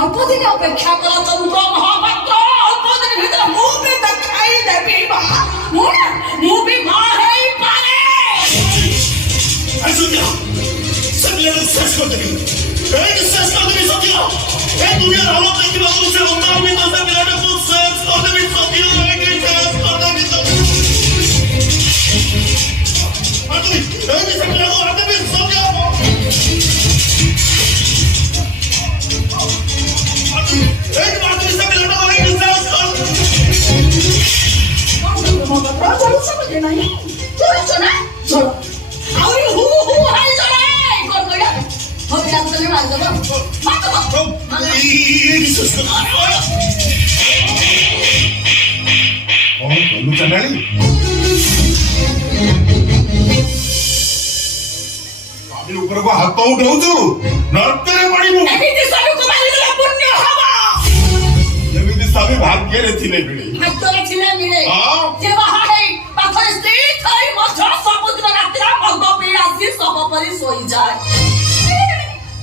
অল্পদিনে অপেক্ষা করা চন্দ্র মহাপাত্র, অল্পদিনের ভিতরে মুভি দেখাই দেবি মা, মুভি মা হই পারে। শেষ করে দেবি, শেষ করে দেবি সত্যি। এই দুনিয়ার হালত দেখিবা তুমি সে অন্তরামি দশে মিলাটা খুব শেষ করে দেবি সত্যি। শেষ করে দেবি সত্যি। আর তুই এই যে মিলা করে দেবি সত্যি। এই মাত্র সে মিলাটা করে শেষ কর। চলো সমঝে নাই, চলো চলো চলো। আরে হু হু হাই চলে কোন কইরা হবে না তুমি মার দেব মার দেব এই শেষ কর। কোন কোন চালালি আমি উপরে को हाथ उठाऊ तू नरकरे पड़िबू। एमिति सब को मारि देला पुण्य हबो। एमिति सब भाग्य रे थिले मिले, भाग्य रे थिले मिले। जे बाहा है पाखरे स्त्री थई मछ समुद्र रात्रा मग पियासी सब परि सोई जाय।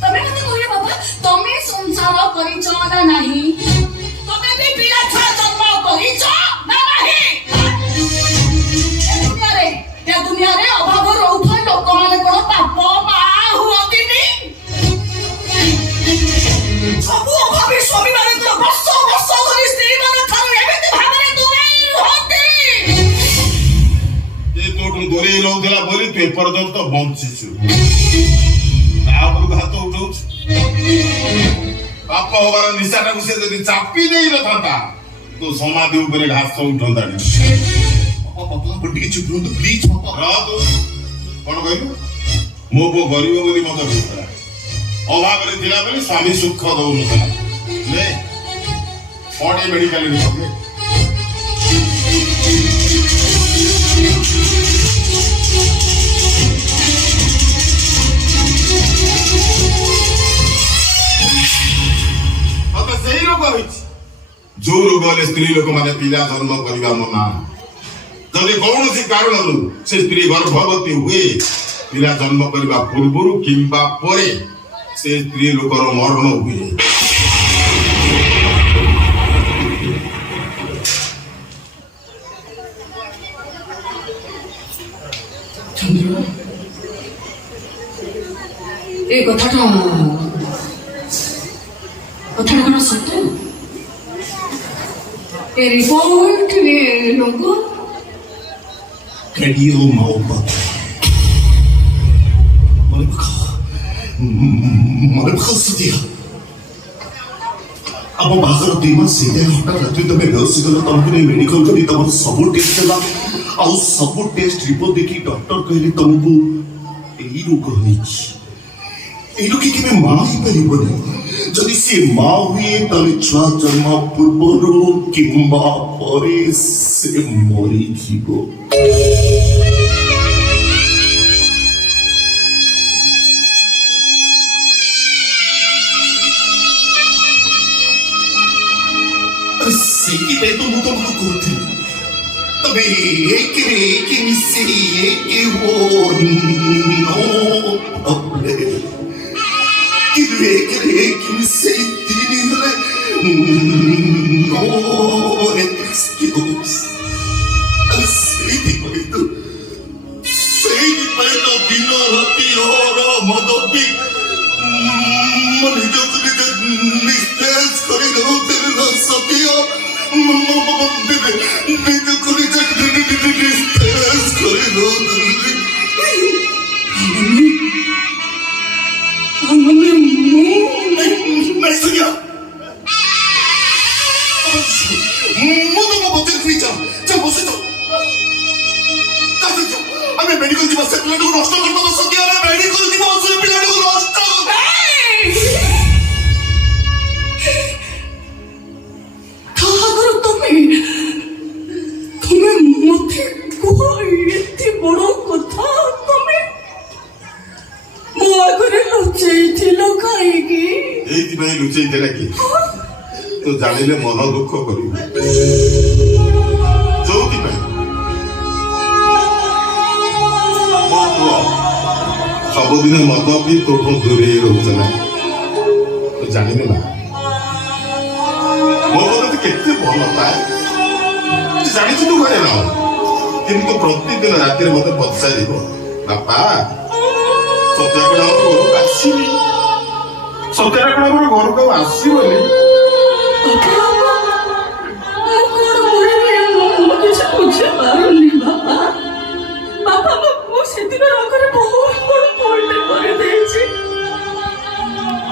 तमे कते कहले बाबा तमे संसार परिच ना नाही, तमे भी पिला छ जन्म परिच ना नाही। ए दुनिया रे अभाव रहुथ लोक माने कोन पाप मा हुअति नी। सब अभावी स्वामी माने तो वर्ष वर्ष धरि स्त्री माने थारु एमिति भाबरे दुराई रहते। ए तोटु दुराई रहउतला बोली तू पर्यंत बंचिछु। तापर घात उठौछ पाप होबार निशाना को से जदी चापी देई न थाता तो समाधि ऊपर घास उठंदा नी। पापा बड्डी चुप रहो प्लीज पापा। रात कोन कहलु मो पो गरीब बोली मत बुझला, अभाव रे दिला बोली स्वामी सुख दउ न था ले पडे मेडिकल रे सब आता सही रोग होइछ। जो रोग ले स्त्री लोक माने पिला जन्म करिबा मना जदि कौन सी कारण से स्त्री गर्भवती हुए पिला जन्म करने पूर्व किंबा परे से स्त्री लोकर मरण हुए। ए कथाटा कथाटा सत्य। ए रिपोर्ट रे लोगो रेडियो मोहब्बत मारे बखल दिया। अब बाहर दिमा सीधे हटा रात्रि तमे बेहोशी गलो तमको मेडिकल करी तमर सब टेस्ट देला आ सब टेस्ट रिपोर्ट देखि डॉक्टर कहली तमको एई रोग होइछ। एई रोग के में मां ही परिबने जदि से मां हुए तले छुआ जन्म पूर्व किंबा परे से मरी जीवो। तो मुझे कहते तबे एक मिसे एक वो नो प्रॉब्लम कि एक मिसे तीन नो एक्सक्यूज सही तो बिना राती और मदबी मन जो निस्तेज करे दो तेरे ना सतिया मेडिकल जीवन से पिला नष्ट करता सत्य मेडिकल जीवन से पिला नष्ट तुम्हें मत ନେଇ ଲୁଚେଇ ଦେଲା କି ତୁ ଜାଣିଲେ ମନ ଦୁଃଖ କରିବୁ ଯୋଉଥିପାଇଁ ମୋ ପୁଅ ସବୁଦିନ ମଦ ପିଇ ତୋଠୁ ଦୂରେଇ ରହୁଥିଲା ତୁ ଜାଣିନୁ ନା ମୋ କଥା କେତେ ଭଲ ପାଏ ଜାଣିଛୁ ତୁ ଘରେ ରହ କିନ୍ତୁ ପ୍ରତିଦିନ ରାତିରେ ମତେ ପଚାରିବ ବାପା ସତ୍ୟାଗ୍ରହ ଘରକୁ ଆସିବି ସତ୍ୟାଗ୍ରହ ଘରକୁ ଆଉ ଆସିବନି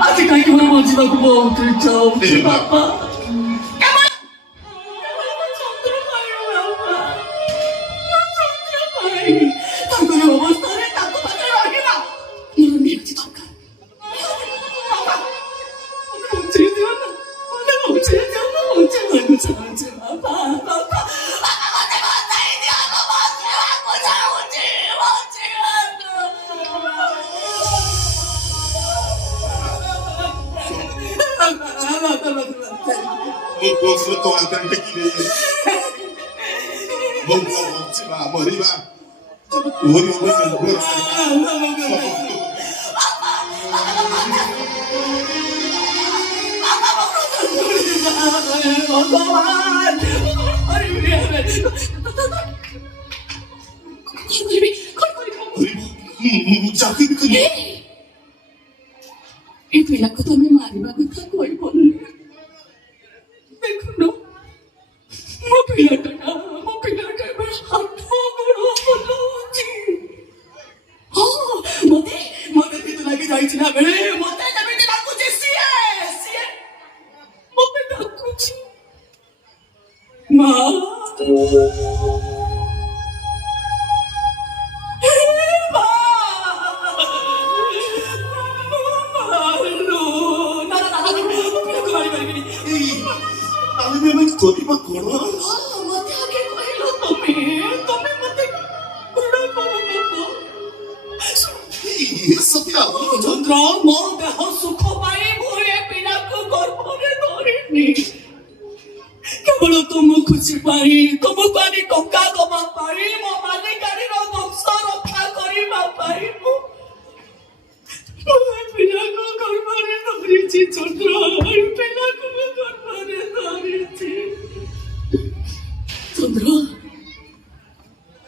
ଆଜି କାହିଁକି ମୋର ବଞ୍ଚିବାକୁ ବହୁତ ଇଚ୍ଛା ହଉଛି ବାପା ତାଙ୍କର ଅବସ୍ଥାରେ ତାଙ୍କ ପାଖରେ ରହିବା ମୋର ନିହାତି ଦରକାର ବୁଝେଇ ଦିଅ ନା ମୋତେ ବୁଝେଇ ଦିଅ ନା ବୁଝେଇବାକୁ ଚାହୁଁଛି ବାପା ବାପା ମୋତେ ବଞ୍ଚାଇ ଦିଅ ମୁଁ ବଞ୍ଚିବାକୁ ଚାହୁଁଛି ମୋ ପୁଅକୁ ତୋ ହାତରେ ଟେକି ନେଇ ମୋ ପୁଅ ବଞ୍ଚିବା ମରିବା ପୁଅରି ଚାକିରି କରି ଏ ପିଲାକୁ ତମେ ମାରିବା କଥା କହିବନି ଦେଖୁନ ମୋ ପିଲାଟା ଏବେ ହାତ ଗୋଡ଼ ହଲଉଛି ମତେ କିନ୍ତୁ ଲାଗି ଯାଇଛି ନା ବେଳେ ମତେ ଯେମିତି ଲାଗୁଛି ସିଏ ମତେ ଡାକୁଛି ମା କରିବା କଣ ମତେ ଆଗେ କହିଲ ତମେ ମତେ ଘୃଣା କରୁନ ଚନ୍ଦ୍ର ମୋ ଦେହ ସୁଖ ପାଇଁ ମୁଁ ଏ ପିଲାକୁ ଗର୍ଭରେ ଧରିନି କେବଳ ତୁମ ଖୁସି ପାଇଁ ତୁମକୁ ଆଣି ଟଙ୍କା ଦବା ପାଇଁ ମୋ ମାଲିକାରୀର ବଂଶ ରକ୍ଷା କରିବା ପାଇଁ ମୁଁ ପିଲାକୁ ଗର୍ଭରେ ଧରିଛି ଚନ୍ଦ୍ର ପିଲାକୁ ଗର୍ଭରେ ଧରିଛି ଚନ୍ଦ୍ର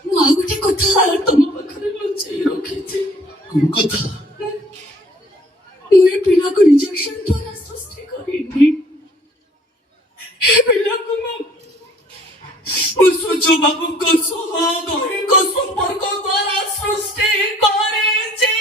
ମୁଁ ଆଉ ଗୋଟେ କଥା ତମ ପାଖରେ ଲୁଚେଇ ରଖିଛି କୋଉ କଥା ମୁଁ ଏ ପିଲାକୁ ଇଞ୍ଜେକ୍ସନ ଦ୍ୱାରା ସୃଷ୍ଟି କରିନି ଏ ପିଲାକୁ ମୁଁ ସୂର୍ଯ୍ୟ ବାବୁଙ୍କ ସହ ଦୈହିକ ସମ୍ପର୍କ ଦ୍ୱାରା ସୃଷ୍ଟି କରିଛି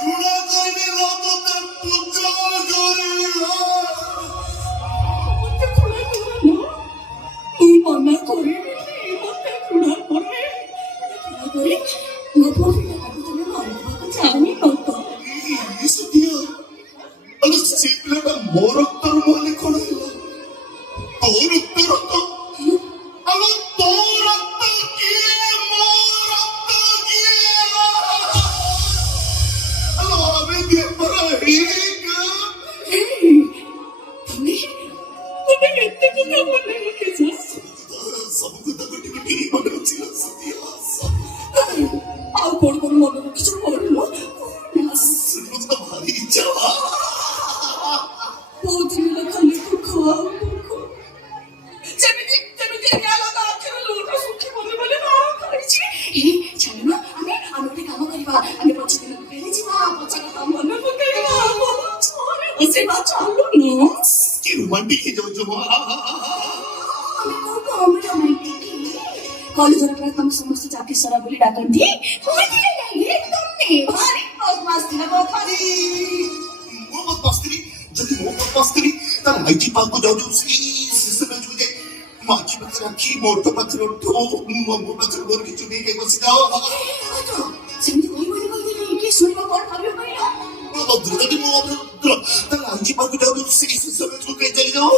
ঘৃণা দিকে যাও জমা कॉलेजवर प्रथम समस्त चाकी सरा बोली डाकंती कोणीतरी नाही एकदम नाही भारी बदमास्तीला बदमास्ती मोहम्मद पास्तरी যদি মোহাম্মদ পাস্তরি তার আইজি পাকো যাও যাও সিস্টেমে জুড়ে মাছি পাত্রা কি মোটো পাত্র তো মোহাম্মদ পাত্র বল কিছু নেই কে বসে যাও সেমনি কই বলি কই কি শুনবা কোন ভাবে কইলা যদি মোহাম্মদ তার আইজি পাকো যাও যাও সিস্টেমে জুড়ে চলে যাও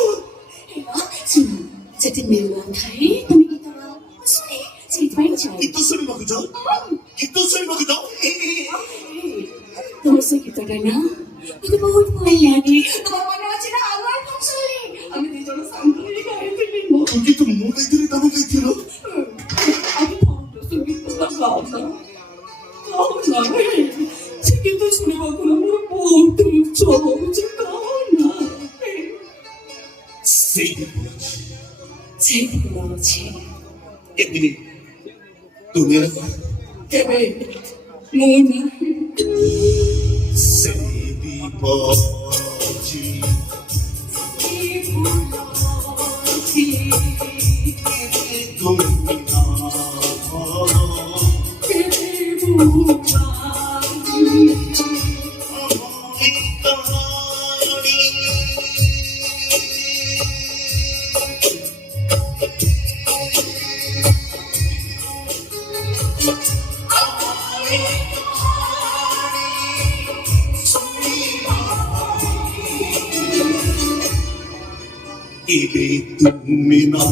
শুনো সেদিন মেরুয়ান খাই তুমি কি তারা শুনে সেইটাই চাই কিন্তু শুনবাকে যাও তোমার গীতটা না এটা বহুত ভালো লাগে তোমার মনে আছে না আমার ফাংশনে আমি দুজন সামনে গাইতেছি কিন্তু মুখ গাইতে দাম গাইছিল আমি তো সঙ্গীতটা গাও না কিন্তু শুনে বাবু আমার বহুত ইচ্ছা হচ্ছে গাও না সেই বলছি এদিকে তুমি কেবে মনে সেদি পজি তুমি না Ibe tumina